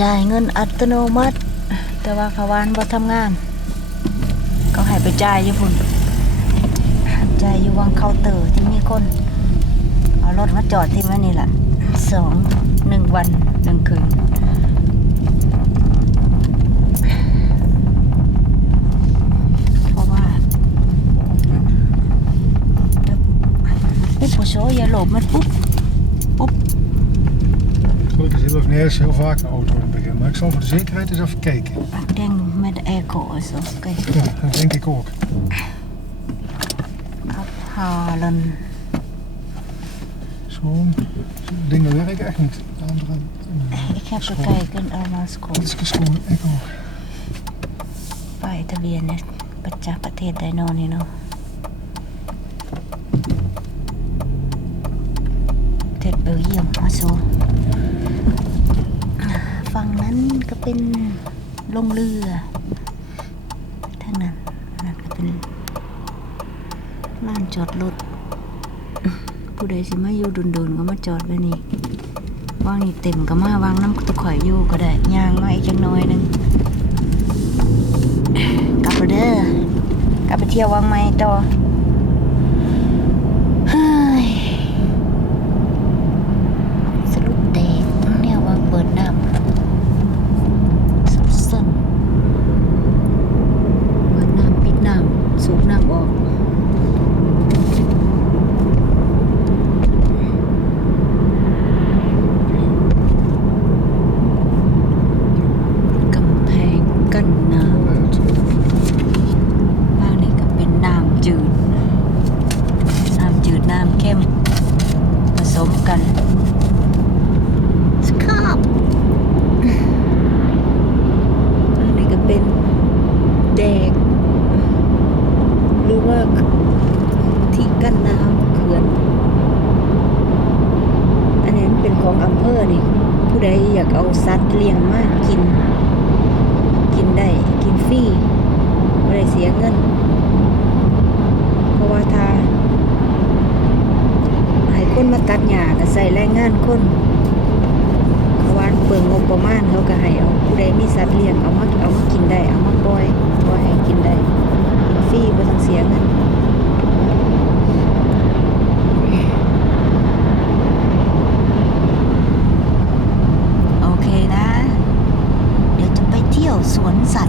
จ่ายเงินอัตโนมัติ แต่ว่าขาวานบ่ทำงาน ก็ให้ไปจ่ายอยู่พุ่นจ่ายอยู่วังเคาน์เตอร์ที่มีคน เอารถมาจอดที่มันนี่แหละสองหนึ่งวันหนึ่งคืนเพราะว่าปุ๊บโชอย่าหลบมันปุ๊บ Goed, is zit neer heel vaak een auto in het begin, maar ik zal voor de zekerheid eens even kijken. Ik denk met de airco is dat oké. Ja, dat denk ik ook. Afhalen. Zo, Dingen werken echt niet. De andere, uh, ik heb gekeken, allemaal schoon. Dat is schoon, ik ook. Bij de winnen. Pachapatee, daar nog niet nog. Dit wil maar zo. ก็เป็นลงเรือทางนั้นนั่นก็เป็นลานจอดรถผู้ใดสิมาอยู่ดุนๆก็มาจอดไว้นี่ว่างนี่เต็มก็มาวางน้ำตุกข่อยอยู่ก็ได้ยางมาอีกจังน้อยหนึงกลับไปเด้อกลับไปเที่ยววังไม้ต่อเฮ้ยสรุปเด็กเนี่ยว่าเปิดน้ำสุดส้นเปิดน้ำปิดน้ำสูบน้ำออกกำแพงกั้นน้ำ Uit. บ้างนี่ก็เป็นน้ำจืด น้ำจืดน้ำเข้ม ผสมกันสครับอันนี้ก็เป็นแดก หรือ ว่าที่กั้นน้ำเขื่อน อันนี้เป็นของอำเภอนี่ ผู้ใดอยากเอาสัตว์เลี้ยงมากกิน กินได้กินฟรีไม่ได้เสียเงิน เพราะว่าถ้าให้คนมาตัดหญ้าก็ใส่แรงงานคนเขาวานเปลืองงบประมาณเขาก็ให้เอาผู้ใดมีสัตว์เลี้ยงเอามาเอามากินได้ เอามาปล่อยปล่อยให้กินได้ 有存在